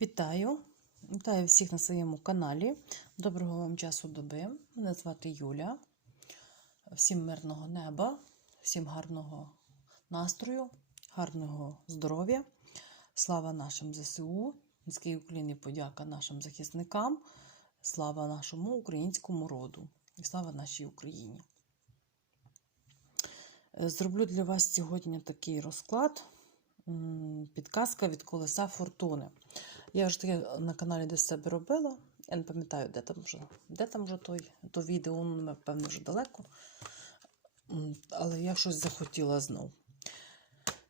Вітаю! Вітаю всіх на своєму каналі. Доброго вам часу доби. Мене звати Юля. Всім мирного неба, всім гарного настрою, гарного здоров'я. Слава нашим ЗСУ, низький уклін і подяка нашим захисникам, слава нашому українському роду і слава нашій Україні. Е, Зроблю для вас сьогодні такий розклад. Підказка від колеса фортуни. Я вже таке на каналі десь себе робила. Я не пам'ятаю, де там вже, де там вже той, то відео, напевно, вже далеко. Але я щось захотіла знов.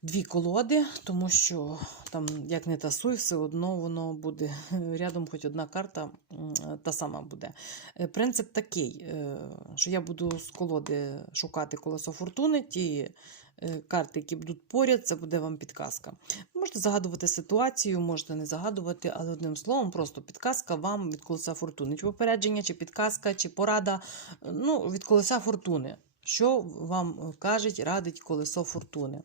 Дві колоди, тому що там, як не тасуй, все одно воно буде рядом, хоч одна карта та сама буде. Е, Принцип такий, е, що я буду з колоди шукати колесо фортуни, ті е, карти, які будуть поряд, це буде вам підказка. Можете загадувати ситуацію, можете не загадувати, але одним словом, просто підказка вам від колеса фортуни. Чи попередження, чи підказка, чи порада ну, від колеса фортуни. Що вам кажуть, радить колесо фортуни?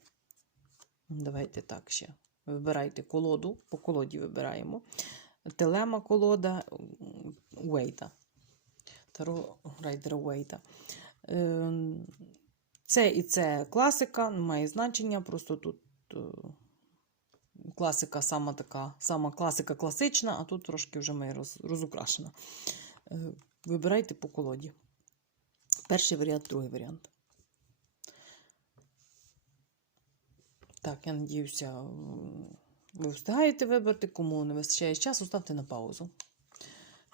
Давайте так ще. Вибирайте колоду, по колоді вибираємо. Телема колода Уейта. Таро райдера Уейта. Ем, Це і це класика, не має значення, просто тут е, класика сама така, сама класика класична, а тут трошки вже має роз, розукрашена. Е, Вибирайте по колоді. Перший варіант, другий варіант. Так, я надіюся, ви встигаєте вибрати, кому не вистачає часу, ставте на паузу.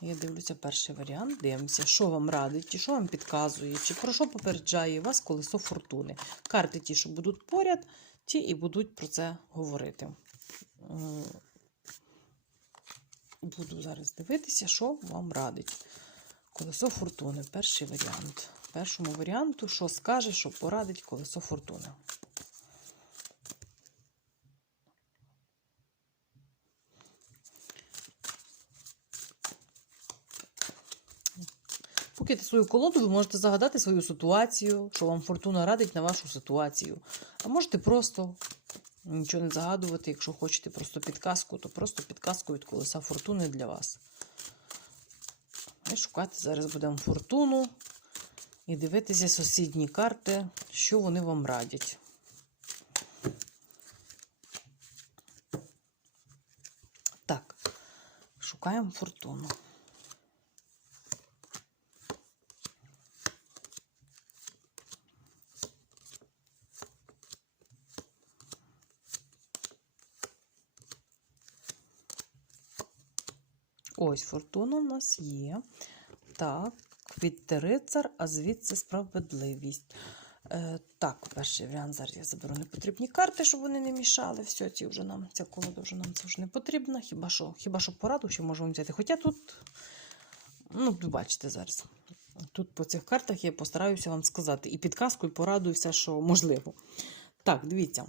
Я дивлюся перший варіант. Дивимося, що вам радить, що вам підказує, чи про що попереджає вас колесо фортуни. Карти ті, що будуть поряд, ті і будуть про це говорити. Буду зараз дивитися, що вам радить. Колесо фортуни. Перший варіант. Першому варіанту, що скаже, що порадить колесо фортуни. Поки свою колоду, ви можете загадати свою ситуацію, що вам фортуна радить на вашу ситуацію. А можете просто нічого не загадувати, якщо хочете просто підказку, то просто підказку від колеса фортуни для вас. І шукати зараз будемо фортуну і дивитися сусідні карти, що вони вам радять. Так, шукаємо фортуну. Ось фортуна у нас є. Так, звідти рицар, а звідси справедливість. Е, так, перший варіант. Зараз я заберу непотрібні карти, щоб вони не мішали. Все, ці вже нам, ця колода вже нам це вже не потрібна. Хіба що, хіба що пораду ще можемо взяти. Хоча тут, ну, бачите зараз. Тут по цих картах я постараюся вам сказати і підказку, і пораду, і все, що можливо. Так, дивіться.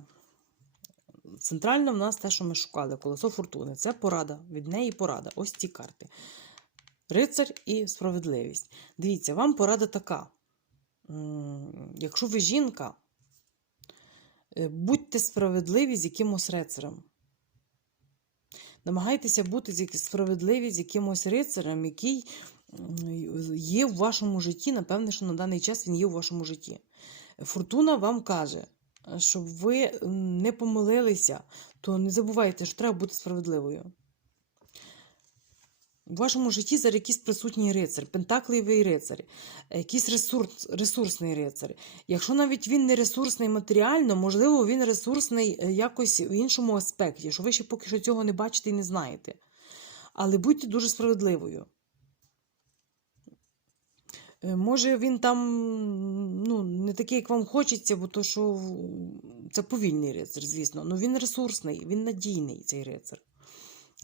Центрально в нас те, що ми шукали, колесо фортуни. Це порада. Від неї порада. Ось ці карти. Рицар і справедливість. Дивіться, вам порада така. Якщо ви жінка, е, будьте справедливі з якимось рицарем. Намагайтеся бути справедливі з якимось рицарем, який є в вашому житті. Напевне, що на даний час він є у вашому житті. Фортуна вам каже, щоб ви не помилилися, то не забувайте, що треба бути справедливою. У вашому житті зараз якийсь присутній рицар, пентаклівий рицар, якийсь ресурс, ресурсний рицар. Якщо навіть він не ресурсний матеріально, можливо, він ресурсний е, якось в іншому аспекті, що ви ще поки що цього не бачите і не знаєте. Але будьте дуже справедливою. Е, Може, він там ну, не такий, як вам хочеться, бо то, що це повільний рицар, звісно. але він ресурсний, він надійний, цей рицар.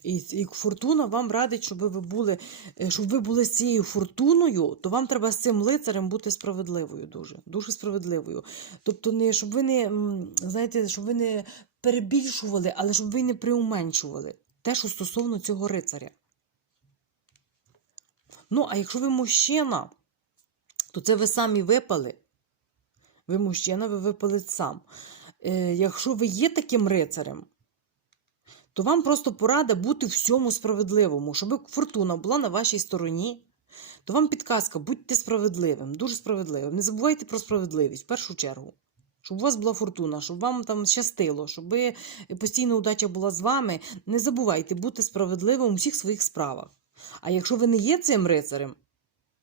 І, і фортуна вам радить, щоб ви були, е, щоб ви були з цією фортуною, то вам треба з цим лицарем бути справедливою, дуже, дуже справедливою. Тобто, не щоб ви не знаєте, щоб ви не перебільшували, але щоб ви не приуменшували те, що стосовно цього рицаря. Ну, а якщо ви мужчина, то це ви самі випали. Ви мужчина, ви випали сам. Е, якщо ви є таким рицарем, то вам просто порада бути всьому справедливому, щоб фортуна була на вашій стороні. То вам підказка, будьте справедливим, дуже справедливим. Не забувайте про справедливість в першу чергу. Щоб у вас була фортуна, щоб вам там щастило, щоб постійна удача була з вами. Не забувайте бути справедливим у всіх своїх справах. А якщо ви не є цим рицарем,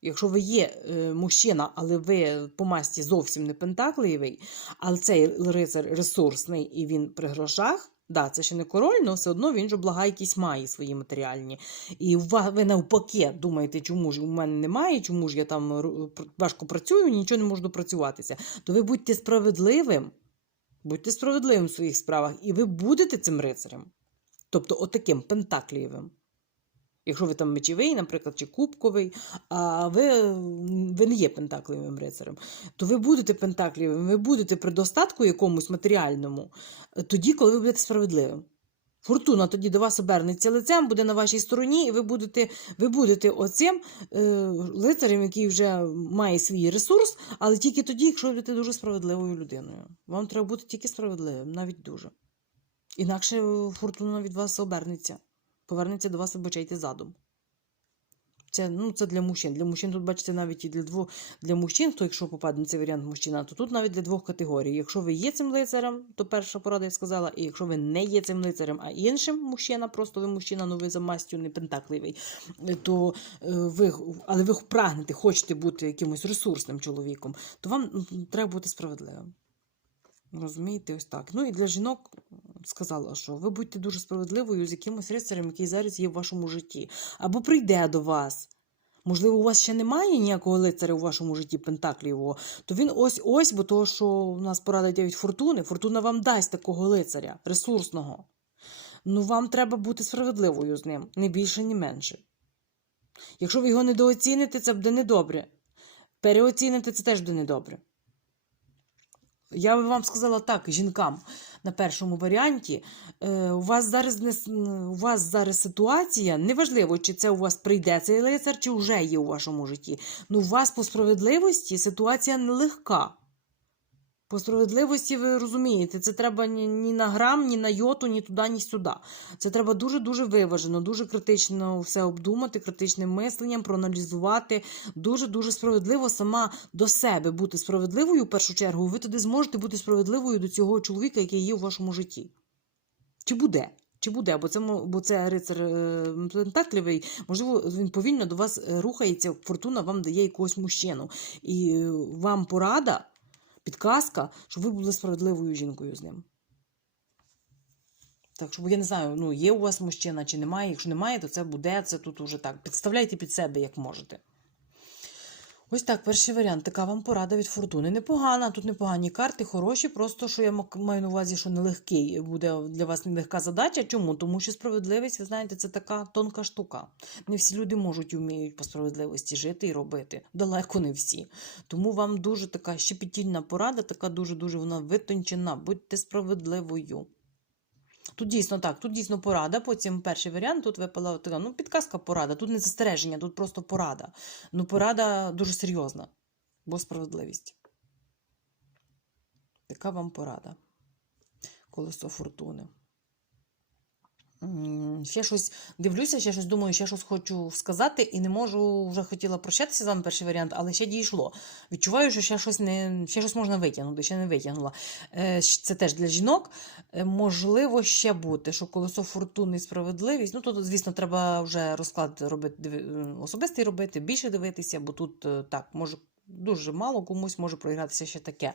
якщо ви є е, мужчина, але ви по масті зовсім не пентакливий, але цей рицар ресурсний і він при грошах, да, це ще не король, але все одно він же блага якісь має свої матеріальні. І ви навпаки думаєте, чому ж у мене немає, чому ж я там важко працюю, нічого не можу допрацюватися. То ви будьте справедливим, будьте справедливим в своїх справах, і ви будете цим рицарем. Тобто, отаким пентаклієвим. Якщо ви там мечовий, наприклад, чи кубковий, а ви, ви не є пентаклівим рицарем, то ви будете пентаклівим, ви будете при достатку якомусь матеріальному, тоді, коли ви будете справедливим. Фортуна тоді до вас обернеться лицем, буде на вашій стороні, і ви будете, ви будете оцим е, лицарем, який вже має свій ресурс, але тільки тоді, якщо ви будете дуже справедливою людиною. Вам треба бути тільки справедливим, навіть дуже. Інакше фортуна від вас обернеться повернеться до вас, вибачайте задом. Це, ну, це для мужчин. Для мужчин тут, бачите, навіть і для двох для мужчин, хто якщо попаде цей варіант мужчина, то тут навіть для двох категорій. Якщо ви є цим лицарем, то перша порада я сказала, і якщо ви не є цим лицарем, а іншим мужчина, просто ви мужчина, ну ви за мастю не пентакливий, то е, ви, але ви прагнете, хочете бути якимось ресурсним чоловіком, то вам треба бути справедливим. Розумієте, ось так. Ну і для жінок сказала, що ви будьте дуже справедливою з якимось рицарем, який зараз є в вашому житті, або прийде до вас. Можливо, у вас ще немає ніякого лицаря у вашому житті Пентаклівого, то він ось ось, бо того, що у нас порада йде від фортуни, фортуна вам дасть такого лицаря, ресурсного. Ну, вам треба бути справедливою з ним, не більше, ні менше. Якщо ви його недооціните, це буде недобре. Переоціните це теж буде недобре. Я би вам сказала так, жінкам на першому варіанті. Е, у, вас зараз не, у вас зараз ситуація, неважливо, чи це у вас прийде цей лицар, чи вже є у вашому житті. Ну, у вас по справедливості ситуація нелегка. По справедливості ви розумієте, це треба ні, на грам, ні на йоту, ні туди, ні сюди. Це треба дуже-дуже виважено, дуже критично все обдумати, критичним мисленням, проаналізувати. Дуже-дуже справедливо сама до себе бути справедливою в першу чергу. Ви тоді зможете бути справедливою до цього чоловіка, який є у вашому житті. Чи буде? Чи буде? Бо це, бо це рицар е, Пентаклівий, можливо, він повільно до вас е, рухається, фортуна вам дає якогось мужчину. І е, вам порада, підказка, щоб ви були справедливою жінкою з ним. Так, щоб я не знаю, ну, є у вас мужчина чи немає. Якщо немає, то це буде, це тут уже так. Підставляйте під себе, як можете. Ось так, перший варіант. Така вам порада від фортуни. Непогана, тут непогані карти, хороші. Просто що я маю на увазі, що нелегкий буде для вас нелегка задача. Чому? Тому що справедливість, ви знаєте, це така тонка штука. Не всі люди можуть і вміють по справедливості жити і робити. Далеко не всі. Тому вам дуже така щепетільна порада, така дуже-дуже вона витончена. Будьте справедливою. Тут дійсно так, тут дійсно порада. Потім перший варіант, тут випала така, ну, підказка порада, тут не застереження, тут просто порада. Ну, порада дуже серйозна, бо справедливість. Така вам порада. Колесо фортуни. Ще щось дивлюся, ще щось думаю, ще щось хочу сказати, і не можу вже хотіла прощатися з вами перший варіант, але ще дійшло. Відчуваю, що ще щось не ще щось можна витягнути, ще не витягнула. Е, Це теж для жінок. Е, Можливо, ще бути, що колесо фортуни і справедливість. Ну тут, звісно, треба вже розклад робити е, особистий робити, більше дивитися, бо тут так може. Дуже мало комусь може проігратися ще таке.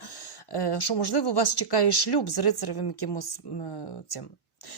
Що, можливо, вас чекає шлюб з рицаревим якимось цим.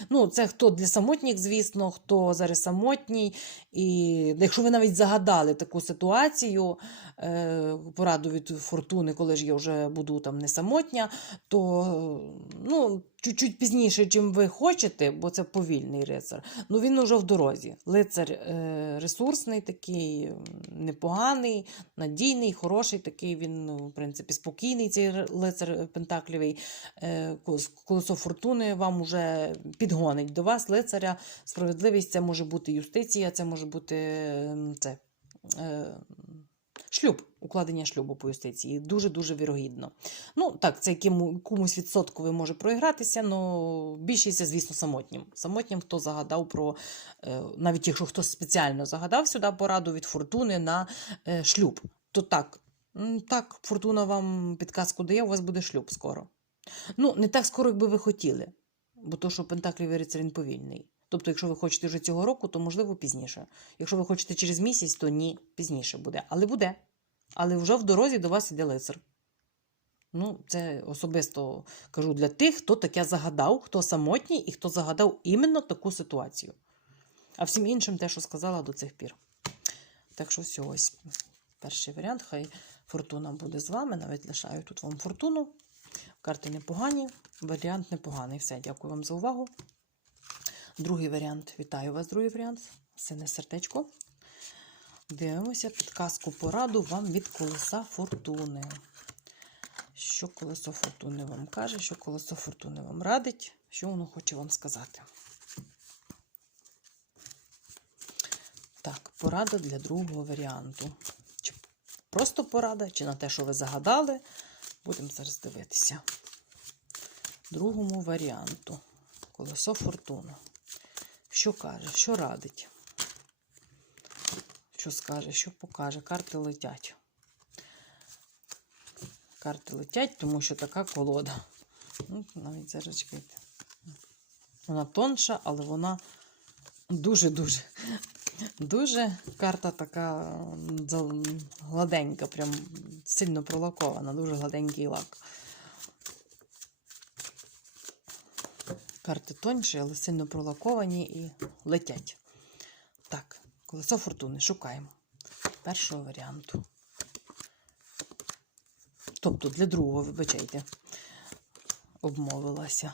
Ну, це хто для самотніх, звісно, хто зараз самотній. І якщо ви навіть загадали таку ситуацію, е, пораду від фортуни, коли ж я вже буду там не самотня, то е, ну, чуть-чуть пізніше, чим ви хочете, бо це повільний рицар. Ну він уже в дорозі. Лицар е, ресурсний, такий, непоганий, надійний, хороший, такий він, ну, в принципі, спокійний, цей лицар Пентаклівий. Е, колесо фортуни вам уже підгонить до вас, лицаря. Справедливість це може бути юстиція, це може бути це. Шлюб, укладення шлюбу по юстиції. Дуже-дуже вірогідно. Ну, так, це якому- комусь відсотково може проігратися, але більшість, звісно, самотнім. Самотнім, хто загадав про, е, навіть якщо хтось спеціально загадав сюди пораду від фортуни на е, шлюб, то так, так, фортуна вам підказку дає, у вас буде шлюб скоро. Ну, не так скоро, як би ви хотіли, бо то, що Пентаклі віриться, він повільний. Тобто, якщо ви хочете вже цього року, то можливо пізніше. Якщо ви хочете через місяць, то ні, пізніше буде. Але буде. Але вже в дорозі до вас іде лицар. Ну, це особисто кажу для тих, хто таке загадав, хто самотній і хто загадав іменно таку ситуацію. А всім іншим те, що сказала до цих пір. Так що все, ось перший варіант. Хай фортуна буде з вами. Навіть лишаю тут вам фортуну. Карти непогані, варіант непоганий. Все, дякую вам за увагу. Другий варіант. Вітаю вас, другий варіант. Сине сердечко. Дивимося підказку пораду вам від колеса фортуни. Що колесо фортуни вам каже, що колесо фортуни вам радить, що воно хоче вам сказати. Так, порада для другого варіанту. Чи просто порада, чи на те, що ви загадали. Будемо зараз дивитися. Другому варіанту. Колесо фортуни. Що каже, що радить? Що скаже, що покаже? Карти летять. Карти летять, тому що така колода. Ну, навіть чекайте. Вона тонша, але вона дуже-дуже. Дуже карта така гладенька, прям сильно пролакована, дуже гладенький лак. Карти тонші, але сильно пролаковані і летять. Так, колесо фортуни шукаємо. Першого варіанту. Тобто для другого, вибачайте, обмовилася.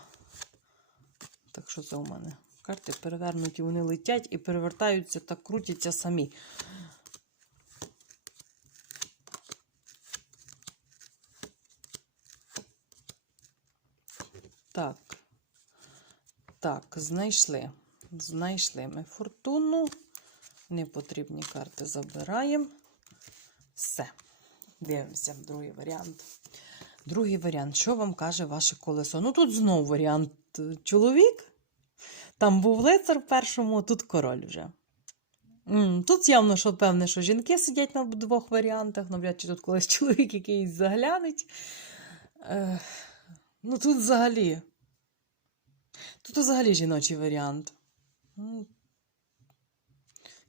Так що це у мене? Карти перевернуті, вони летять і перевертаються та крутяться самі. Так. Так, знайшли. Знайшли ми фортуну. Непотрібні карти забираємо. Все. Дивимося, другий варіант. Другий варіант. Що вам каже ваше колесо? Ну, тут знову варіант е, чоловік. Там був лицар в першому, тут король вже. Тут явно, що певне, що жінки сидять на двох варіантах. Навряд чи тут колись чоловік якийсь заглянеть. Ну, тут взагалі. Тут взагалі жіночий варіант.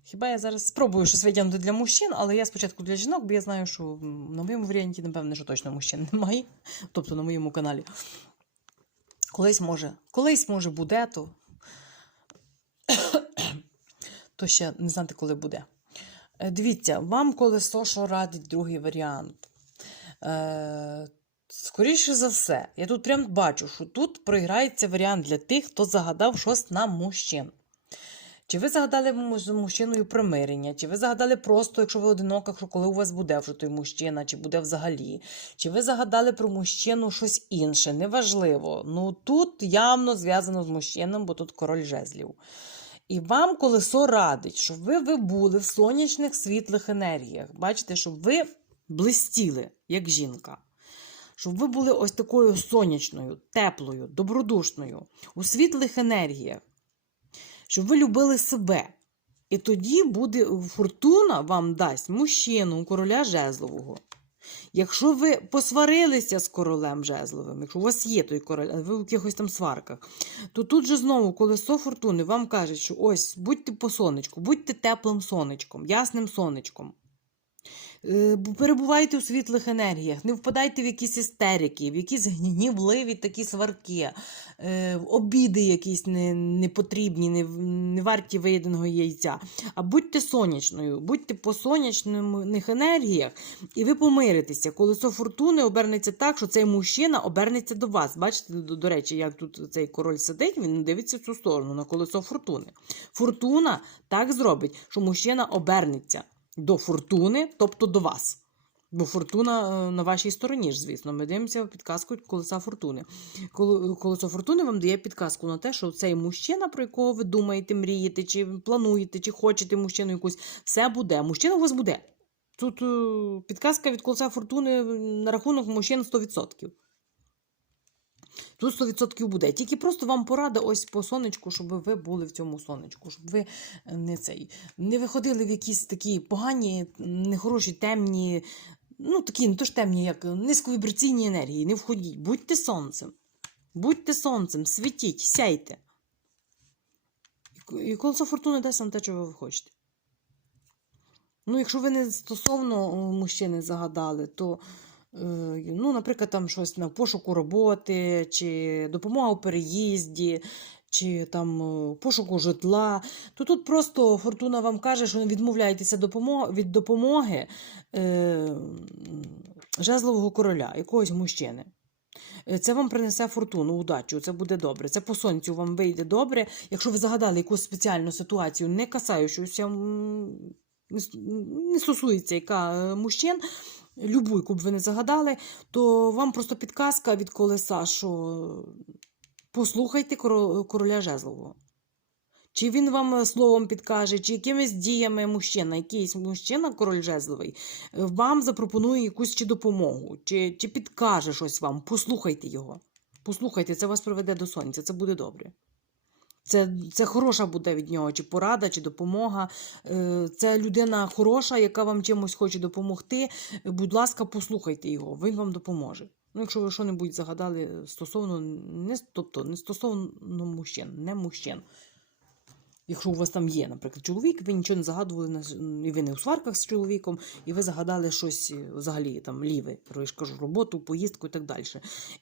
Хіба я зараз спробую щось витягнути для мужчин, але я спочатку для жінок, бо я знаю, що на моєму варіанті, напевне, що точно мужчин немає. Тобто на моєму каналі. Колись може, колись може буде, то, то ще не знати, коли буде. Е, Дивіться, вам колесо, що радить другий варіант. Скоріше за все, я тут прям бачу, що тут проіграється варіант для тих, хто загадав щось на мужчин. Чи ви загадали з мужчиною примирення, чи ви загадали просто, якщо ви одинока, що коли у вас буде вже той мужчина, чи буде взагалі, чи ви загадали про мужчину щось інше, неважливо. Ну тут явно зв'язано з мужчином, бо тут король жезлів. І вам колесо радить, щоб ви, ви були в сонячних світлих енергіях. Бачите, щоб ви блистіли, як жінка. Щоб ви були ось такою сонячною, теплою, добродушною, у світлих енергіях щоб ви любили себе. І тоді буде фортуна вам дасть мужчину, короля жезлового. Якщо ви посварилися з королем жезловим, якщо у вас є той король, а ви в якихось там сварках, то тут же знову колесо фортуни вам каже, що ось будьте по сонечку, будьте теплим сонечком, ясним сонечком. Е, бу- Перебувайте у світлих енергіях, не впадайте в якісь істерики, в якісь гнівливі такі сварки, е, в обіди якісь непотрібні, не, не варті виєденого яйця. А будьте сонячною, будьте по сонячних енергіях, і ви помиритеся. Колесо фортуни обернеться так, що цей мужчина обернеться до вас. Бачите, до, до речі, як тут цей король сидить, він дивиться в цю сторону на колесо фортуни. Фортуна так зробить, що мужчина обернеться до фортуни, тобто до вас. Бо фортуна е, на вашій стороні ж, звісно. Ми дивимося підказку колеса фортуни. Колесо фортуни вам дає підказку на те, що цей мужчина, про якого ви думаєте, мрієте, чи плануєте, чи хочете мужчину якусь, все буде. Мужчина у вас буде. Тут е, підказка від колеса фортуни на рахунок мужчин 100%. Тут 100% буде. Тільки просто вам порада ось по сонечку, щоб ви були в цьому сонечку, щоб ви е, не цей не виходили в якісь такі погані, нехороші, темні, ну такі не то ж темні, як низьковібраційні енергії. Не входіть. Будьте сонцем. Будьте сонцем, світіть, сяйте. І колесо фортуни дасть вам те, чого ви хочете. Ну, якщо ви не стосовно мужчини загадали, то, ну, наприклад, там щось на пошуку роботи, чи допомога у переїзді, чи там е, пошуку житла, то тут просто фортуна вам каже, що відмовляєтеся від допомоги е, жезлового короля, якогось мужчини. Е, Це вам принесе фортуну, удачу, це буде добре. Це по сонцю вам вийде добре. Якщо ви загадали якусь спеціальну ситуацію, не касаючуся, не стосується яка е, мужчин, любу, яку б ви не загадали, то вам просто підказка від колеса, що послухайте короля жезлового. Чи він вам словом підкаже, чи якимись діями мужчина, якийсь мужчина, король жезловий, вам запропонує якусь чи допомогу, чи, чи підкаже щось вам. Послухайте його. Послухайте, це вас приведе до сонця, це буде добре. Це, це хороша буде від нього, чи порада, чи допомога. Е, Це людина хороша, яка вам чимось хоче допомогти. Будь ласка, послухайте його, він вам допоможе. Ну, якщо ви що-небудь загадали стосовно не, тобто, не стосовно мужчин, не мужчин. Якщо у вас там є, наприклад, чоловік, ви нічого не загадували, і ви не у сварках з чоловіком, і ви загадали щось е, взагалі там ліве, я ж кажу, роботу, поїздку і так далі.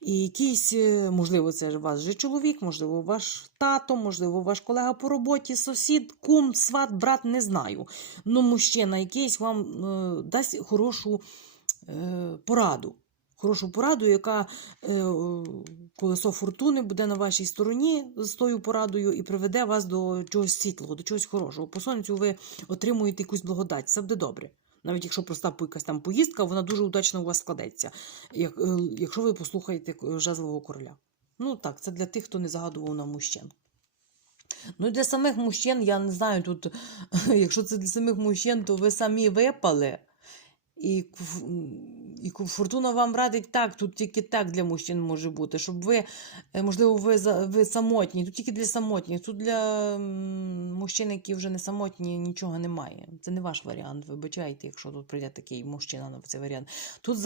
І якийсь, е, можливо, це ваш же чоловік, можливо, ваш тато, можливо, ваш колега по роботі, сусід, кум, сват, брат, не знаю. Ну, мужчина якийсь вам е, дасть хорошу е, пораду. Хорошу пораду, яка е, колесо фортуни буде на вашій стороні з тою порадою і приведе вас до чогось світлого, до чогось хорошого. По сонцю ви отримуєте якусь благодать, все буде добре. Навіть якщо проста якась там поїздка, вона дуже удачно у вас складеться, е, якщо ви послухаєте жезлового короля. Ну так, це для тих, хто не загадував на мужчин. Ну, для самих мужчин, я не знаю, тут, якщо це для самих мужчин, то ви самі випали. І, і фортуна вам радить так, тут тільки так для мужчин може бути, щоб ви, е, можливо, ви, ви самотні, тут тільки для самотніх, тут для мужчин, які вже не самотні, нічого немає. Це не ваш варіант, вибачайте, якщо тут прийде такий мужчина на цей варіант. Тут,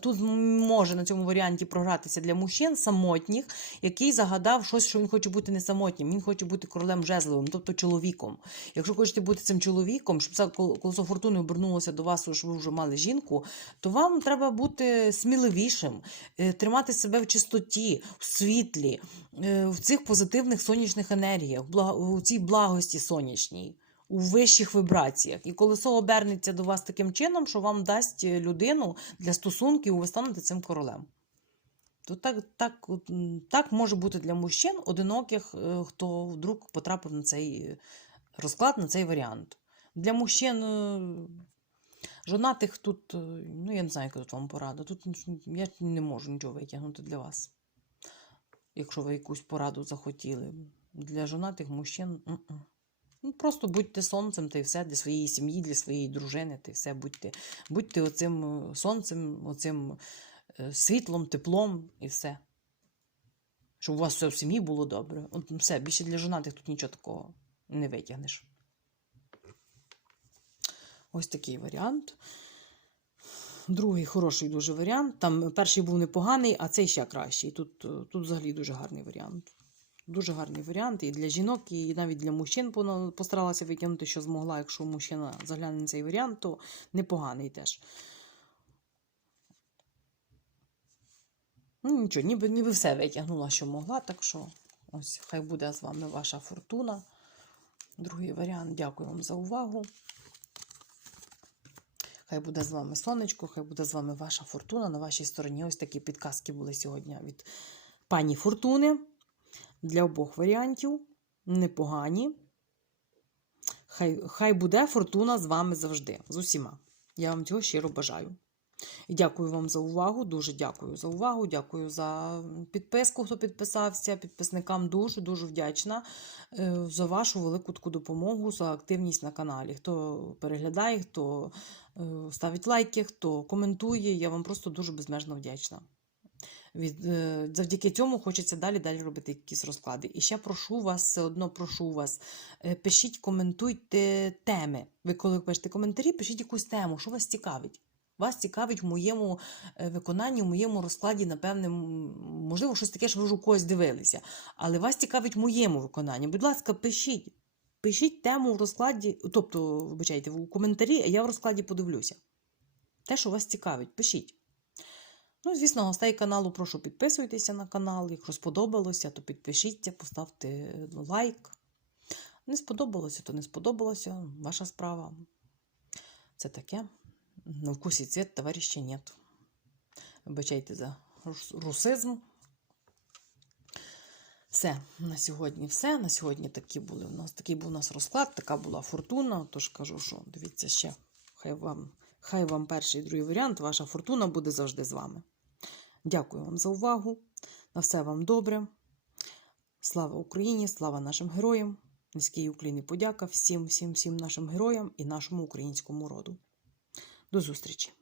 тут може на цьому варіанті програтися для мужчин самотніх, який загадав щось, що він хоче бути не самотнім, він хоче бути королем жезловим, тобто чоловіком. Якщо хочете бути цим чоловіком, щоб це колесо фортуни обернулося до вас, щоб ви вже мали жінку, то вам треба бути сміливішим, е, тримати себе в чистоті, в світлі, е, в цих позитивних сонячних енергіях, у цій благості сонячній. У вищих вібраціях. І колесо обернеться до вас таким чином, що вам дасть е, людину для стосунків, ви станете цим королем. То так, так, так може бути для мужчин, одиноких, хто вдруг потрапив на цей розклад, на цей варіант. Для мужчин жонатих тут, е, ну я не знаю, яка тут вам порада. Тут я не можу нічого витягнути для вас. Якщо ви якусь пораду захотіли. Для жонатих мужчин. Ну, просто будьте сонцем та й все для своєї сім'ї, для своєї дружини, та й все будьте. Будьте оцим е, сонцем, оцим е, світлом, теплом і все. Щоб у вас все в сім'ї було добре. От все, більше для жонатих тут нічого такого не витягнеш. Ось такий варіант. Другий хороший дуже варіант. Там перший був непоганий, а цей ще кращий. Тут, е, тут взагалі дуже гарний варіант. Дуже гарний варіант і для жінок, і навіть для мужчин постаралася витягнути, що змогла. Якщо мужчина загляне на цей варіант, то непоганий теж. Ну, нічого, ніби, ніби все витягнула, що могла, так що ось хай буде з вами ваша фортуна. Другий варіант. Дякую вам за увагу. Хай буде з вами сонечко, хай буде з вами ваша фортуна на вашій стороні. Ось такі підказки були сьогодні від пані Фортуни. Для обох варіантів. Непогані. Хай, хай буде фортуна з вами завжди, з усіма. Я вам цього щиро бажаю. Дякую вам за увагу. Дуже дякую за увагу. Дякую за підписку, хто підписався. Підписникам дуже дуже вдячна е, за вашу велику таку допомогу, за активність на каналі. Хто переглядає, хто е, ставить лайки, хто коментує. Я вам просто дуже безмежно вдячна. Від, е, завдяки цьому хочеться далі далі робити якісь розклади. І ще прошу вас, все одно прошу вас, пишіть, коментуйте теми. Ви коли пишете коментарі, пишіть якусь тему, що вас цікавить. Вас цікавить в моєму е, виконанні, в моєму розкладі, напевне, можливо, щось таке, що ви вже у когось дивилися. Але вас цікавить в моєму виконанні. Будь ласка, пишіть. Пишіть тему в розкладі, тобто, вибачайте, у коментарі, а я в розкладі подивлюся. Те, що вас цікавить, пишіть. Ну, звісно, гостей каналу прошу підписуйтеся на канал. Якщо сподобалося, то підпишіться, поставте лайк. Не сподобалося, то не сподобалося. Ваша справа. Це таке. На вкусі цвет, товарища нет. Вибачайте за русизм. Все, на сьогодні все. На сьогодні такі були у нас, такий був у нас розклад, така була фортуна. Тож кажу, що дивіться ще, хай вам, хай вам перший і другий варіант, ваша фортуна буде завжди з вами. Дякую вам за увагу. На все вам добре. Слава Україні, слава нашим героям. Низький уклін і подяка всім, всім, всім нашим героям і нашому українському роду. До зустрічі!